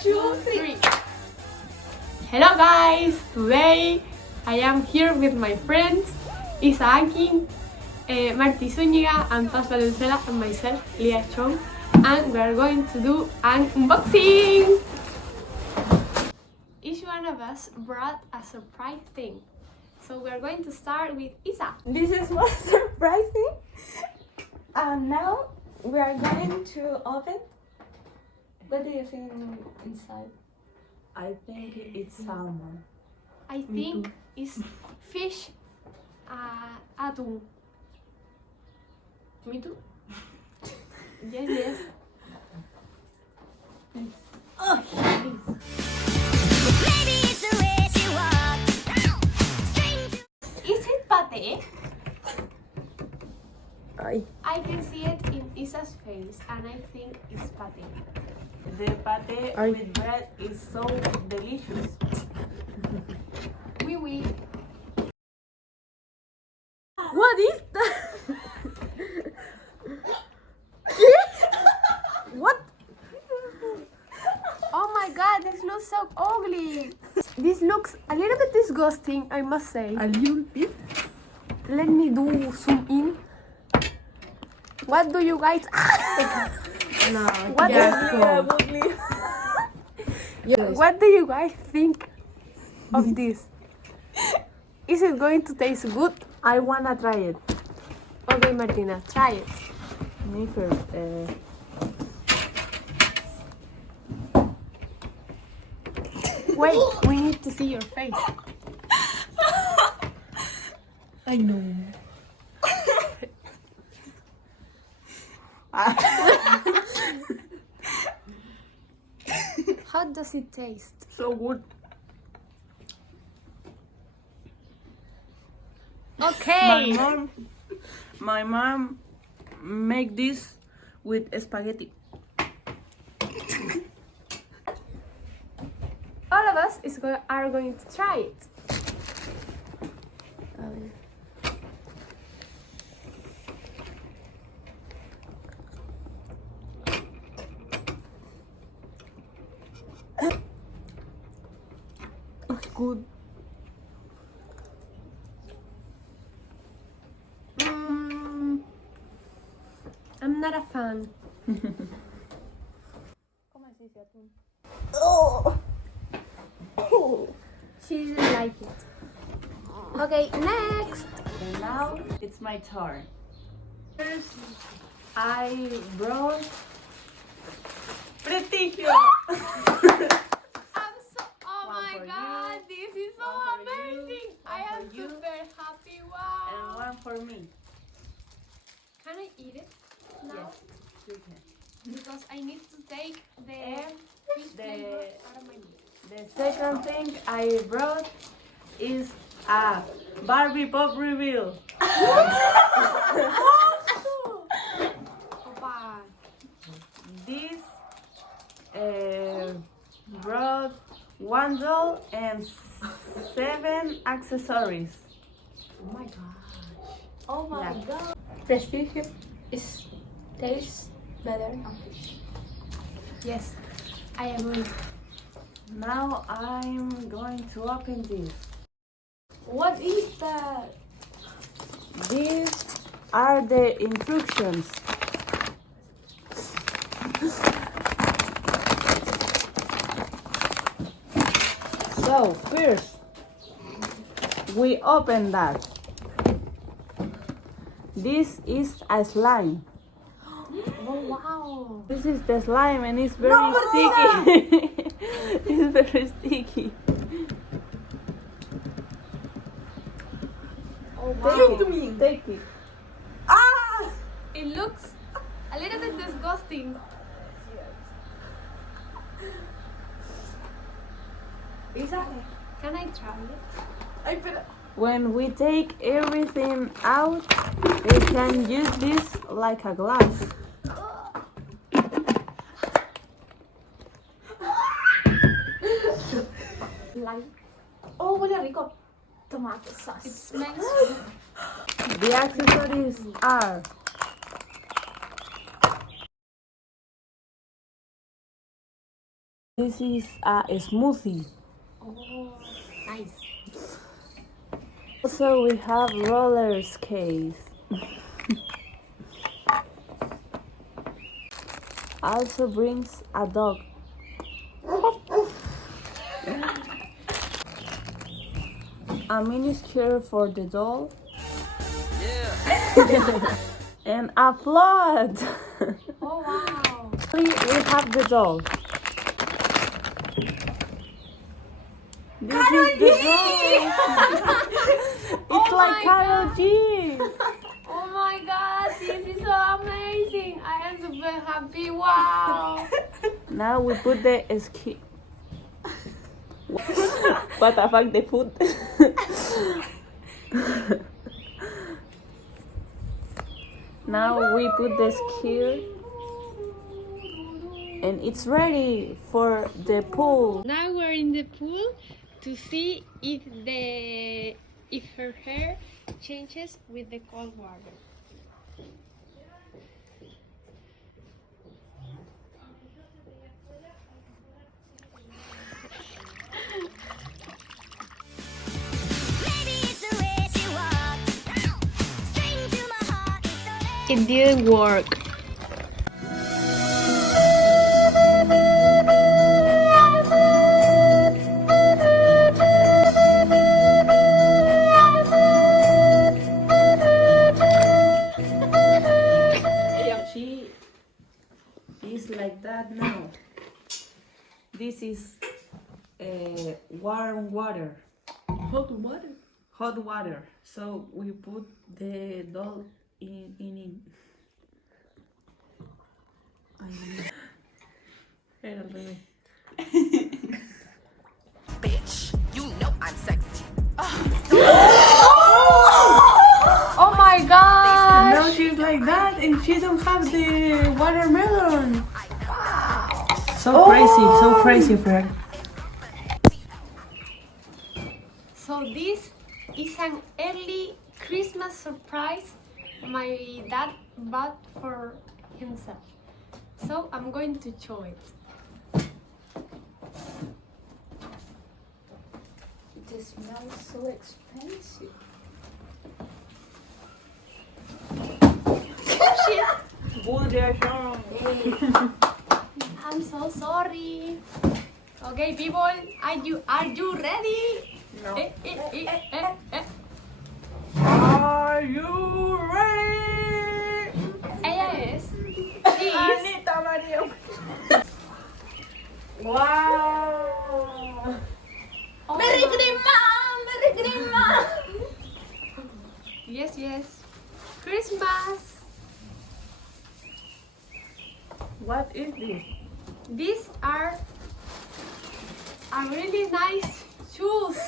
2, 3. Hello guys! Today I am here with my friends Isa Akin, Marti Zúñiga, and Paz Valenzuela, and myself, Leah Chong, and we are going to do an unboxing! Each one of us brought a surprise thing. So we are going to start with Isa. This is what surprising. Now we are going to open. What do you think inside? I think it's salmon. I think it's fish atún. Me too. Yes. Is it pate? I can see it in Isa's face, and I think it's pate. The pate with bread is so delicious. Oui. What is that? What? Oh my god, this looks so ugly. This looks a little bit disgusting, I must say. A little bit. Let me do zoom in. What do you guys? No, What What do you guys think of this? Is it going to taste good? I wanna try it. Okay, Martina, try it. Me first. Wait, we need to see your face. I know. How does it taste? So good. Okay. My mom make this with spaghetti. All of us are going to try it. It's good. I'm not a fan. She didn't like it. Okay, next. And now it's my turn. First, I brought Prestigio. Oh my for god, you, this is so one for you, amazing. I one am for you, super happy. And Wow. one for me. Can I eat it now? Yes, you can. Because I need to take the fish the- flavor out of my mouth. The second thing I brought is a Barbie Pop reveal. Opa. This brought one doll and 7 accessories. Oh my gosh. Oh my Yeah. god. Prestigio is tastes better than fish. Yes, I agree. Now I'm going to open this. What is that? These are the instructions. So first, we open that. This is a slime. Oh wow. This is the slime and it's very sticky. It's very sticky. Oh Take wow. it to me. Take it. Ah! It looks a little bit disgusting. Isa, Can I try it? ay, pero... When we take everything out, we can use this like a glass. Like... Oh, huele rico. Tomato sauce. It smells The accessories are This is a smoothie. Oh, nice. Also, we have roller skates. Also brings a dog. A mini skirt for the doll. And a float. Oh, wow. We have the doll. This is the doll. It's like Karol G. Oh my god, this is so amazing. I am super happy. Wow. Now we put the ski. What the fuck, the food? Now we put the skirt and it's ready for the pool. Now we're in the pool to see if her hair changes with the cold water. It didn't work. She is like that now. This is warm water. Hot water? Hot water. So we put the doll in it. Bitch, you know I'm sexy. Oh my god! Now she's like that and she don't have the watermelon. So crazy for her. So this is an early Christmas surprise my dad bought for himself. So I'm going to show it. It smells so expensive. I'm so sorry. Okay, people, are you ready? No. Eh. Are you ready? Yes. Please. Anita Maria. Wow. Oh. Merry Christmas! Yes. Christmas. What is this? These are a really nice shoes.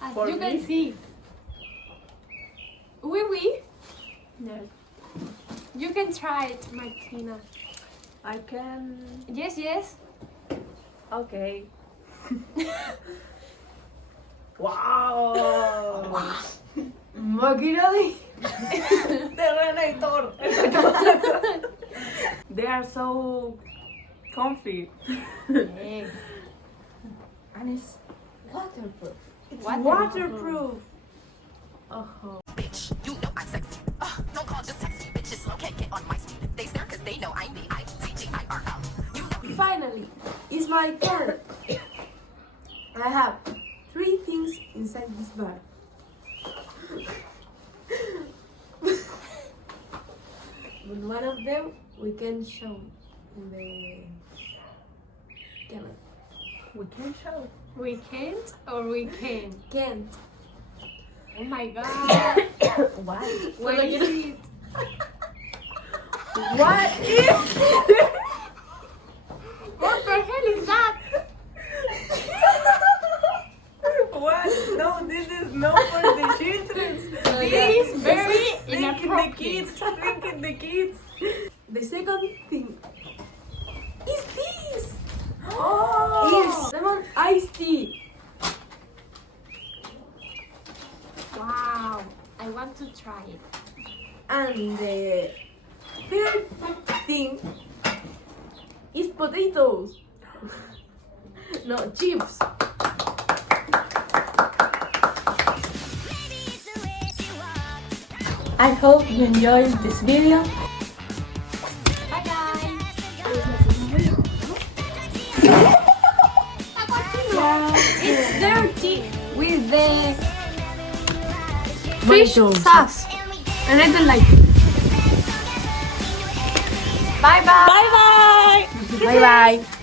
As For you can me? see. Oui. No. You can try it, Martina. I can. Yes. Okay. Wow. Makinali. Terrenator. They are so comfy. Hey. And it's waterproof. It's waterproof. Bitch, you know I'm sexy. Don't call, just text me. Bitches, okay, get on my speed. They stare cause they know I'm me. I'm TGIRL. You know. Finally, it's my turn. I have 3 things inside this bag. But one of them we can show in the camera. We can show. We can't or we can? Can't. Oh my god. Why? What is it? What is? What the hell is that? What? No, this is not for the children. This is very Thinking the inappropriate. kids. Thinking the kids. The second thing is this. Oh. Here's lemon iced tea. Wow. I want to try it. And the third thing is potatoes. No, chips. I hope you enjoyed this video. Bye guys. It's dirty with the fish sauce, and I don't like it. Bye bye. Bye bye. Bye bye.